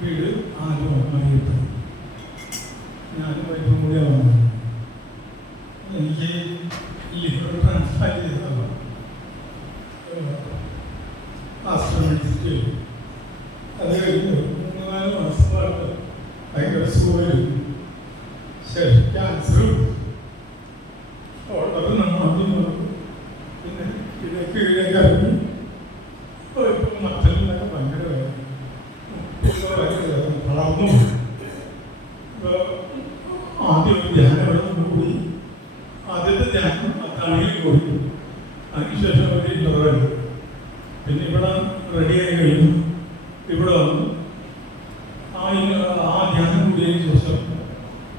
വീട് ആദ്യമായിട്ട് ഞാനും വൈഫും കൂടിയാണ് വന്നത്. എനിക്ക് ലിവർ ട്രാൻസ്പ്ലാന്റ് ചെയ്തതാണ്. ആശ്രമിച്ചിട്ട് അത് കഴിഞ്ഞ് 3-4 മാസമായിട്ട് ഭയങ്കര സുഖം. ശേഷം ക്യാൻസറും വളരെ നന്നാദ്യം പിന്നെ കീഴേക്ക് ഇറങ്ങി ഇപ്പോൾ മറ്റൊക്കെ ഭയങ്കര വളർന്നു. ആദ്യം ധ്യാനം പോയി. ആദ്യത്തെ ധ്യാനം അത്താണിയിൽ പോയി. അതിനുശേഷം ഒരു ഇന്റർവെൽ. പിന്നെ ഇവിടെ റെഡിയായി കഴിഞ്ഞു. ഇവിടെ വന്നു ആ ധ്യാനം കൂടിയതിന് ശേഷം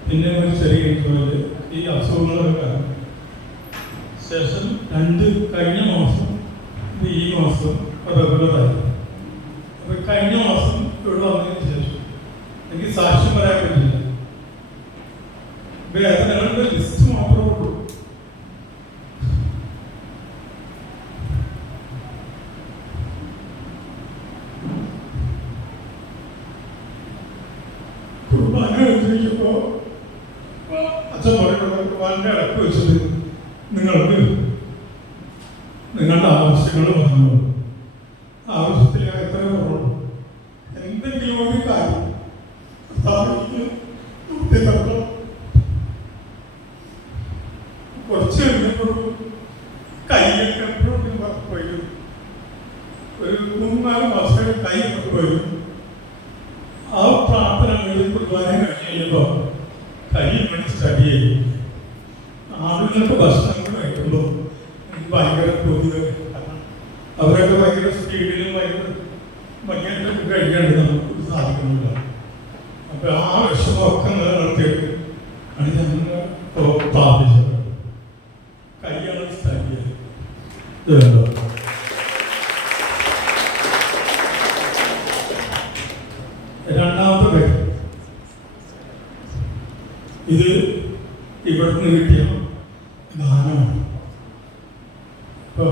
പിന്നെ ഒരു ചെറിയ ഇന്റർവെൽ ഈ അസുഖങ്ങളൊക്കെ ശേഷം കഴിഞ്ഞ മാസം ഈ മാസം റെഗുലറായി. അപ്പൊ കഴിഞ്ഞ മാസം ഇവിടെ വന്നതിന് ശേഷം എനിക്ക് സാക്ഷ്യം പറയാൻ പറ്റില്ല. വേദനകളുടെ ലിസ്റ്റ് മാത്രമേ ഉള്ളൂ. കുർബാന കഴിക്കുമ്പോ അച്ഛൻ പറയുന്നത് കുർബാനയുടെ ഇടക്ക് വെച്ചത് നിങ്ങൾക്ക് നിങ്ങളുടെ ആവശ്യങ്ങൾ പറഞ്ഞു. ആവശ്യത്തിൽ എത്ര കുറവുള്ളൂ. എന്തെങ്കിലും ഒരു കാര്യം കുറച്ച് കഴിഞ്ഞപ്പോഴും കൈയൊക്കെ എപ്പോഴും വരും. ഒരു 3-4 മാസം കൈയൊക്കെ വരും. ആ പ്രാർത്ഥനകളിൽ കുർബാന കഴിയുമ്പോൾ കൈ മണി സ്റ്റഡി ചെയ്യും. ആളുകൾക്ക് ഭക്ഷണങ്ങൾ കഴിക്കുമ്പോൾ എനിക്ക് ഭയങ്കര കൊതുക്. അവരൊക്കെ ഭയങ്കര സ്പീഡിലും ഭയങ്കര കഴിക്കാണ്ട് നമുക്ക് സാധിക്കുന്നില്ല. അപ്പൊ ആ വിഷമമൊക്കെ നിലനിർത്തിയിട്ട് ആണ് ഞങ്ങൾ പ്രാർത്ഥിച്ചത്. കൈയാണ് സ്റ്റഡി ചെയ്തത്. രണ്ടാമത്തെ പേര് ഇത് ഇവിടുന്ന് കിട്ടിയ ദാനമാണ്. ഇപ്പൊ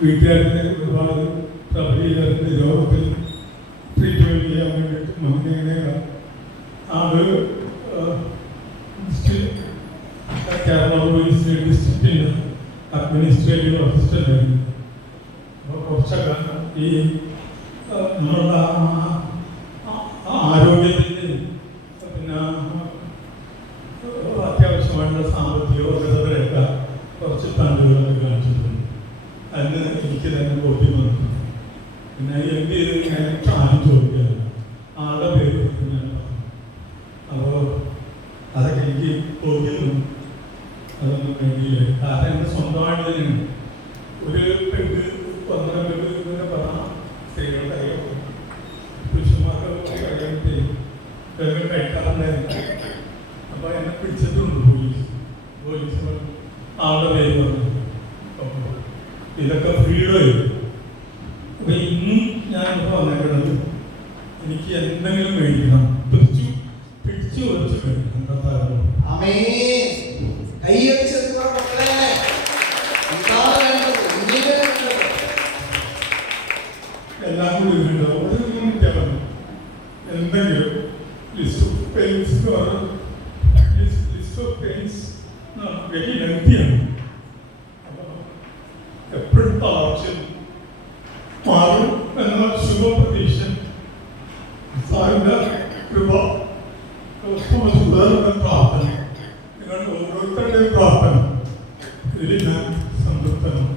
വീട്ടുകാരുടെ ഒരുപാട് പ്രബലീകരണ രോഗത്തിൽ ട്രീറ്റ്മെന്റ് ചെയ്യാൻ വേണ്ടിയിട്ട് മകനെയാണ് അത് കേരള പോലീസ് ഡിസ്ട്രിക്റ്റിൻ്റെ അഡ്മിനിസ്ട്രേറ്റീവ് അസിസ്റ്റന്റ് ആയിരുന്നു. അപ്പോൾ കുറച്ചൊക്കെ ഈ നമ്മളുടെ ആരോഗ്യത്തിൻ്റെ പിന്നെ അത്യാവശ്യമായിട്ടുള്ള സാമ്പത്തിക ഭദ്രതകളൊക്കെ കുറച്ച് ഫണ്ടുകളൊക്കെ കാണിച്ചിട്ടുണ്ട്. അതിന് എനിക്ക് തന്നെ ബോധ്യം വന്നു. പിന്നെ എന്ത് ചെയ്ത് ഞാൻ ആരും ചോദിക്കാറില്ല. ആളുടെ പേര് ഞാൻ പറഞ്ഞു. അപ്പോൾ അതൊക്കെ എനിക്ക് ബോധ്യം വന്നു. അതൊന്നും വേണ്ടിയില്ല. കാരണം എൻ്റെ സ്വന്തമായിട്ട് തന്നെയാണ് ഒരു പെഗ് 1.5 പെഗ് ഇങ്ങനെ പറഞ്ഞാൽ സ്ത്രീകളുടെ കൈയൊക്കെ പുരുഷന്മാർക്ക് കഴിയാൻ കഴിക്കാറുണ്ടായിരുന്നു. അപ്പൊ എന്നെ പിടിച്ചിട്ടുണ്ട് പോലീസ് ആളുടെ പേര് പറഞ്ഞു. ഇതൊക്കെ ഫ്രീഡം. അപ്പൊ ഇന്നും ഞാനിപ്പോ വന്നേക്കുന്നത് എനിക്ക് എന്തെങ്കിലും മേടിക്കണം, പിടിച്ചു വെച്ച് മേടിക്കണം. എല്ലാം കൂടി വേണ്ട ഒരു പറഞ്ഞു. എന്തെങ്കിലും ലിസ്റ്റ് ഓഫ് പെയിൻസ് വെരി ലെങ്തിയാണ്. എപ്പോഴും തളർച്ച മാറും എന്ന ശുഭപ്രതീക്ഷ കൃപ പ്രാർത്ഥന നിങ്ങളുടെ ഓരോരുത്തരുടെയും പ്രാർത്ഥന ഇതിൽ ഞാൻ സംതൃപ്തനാണ്.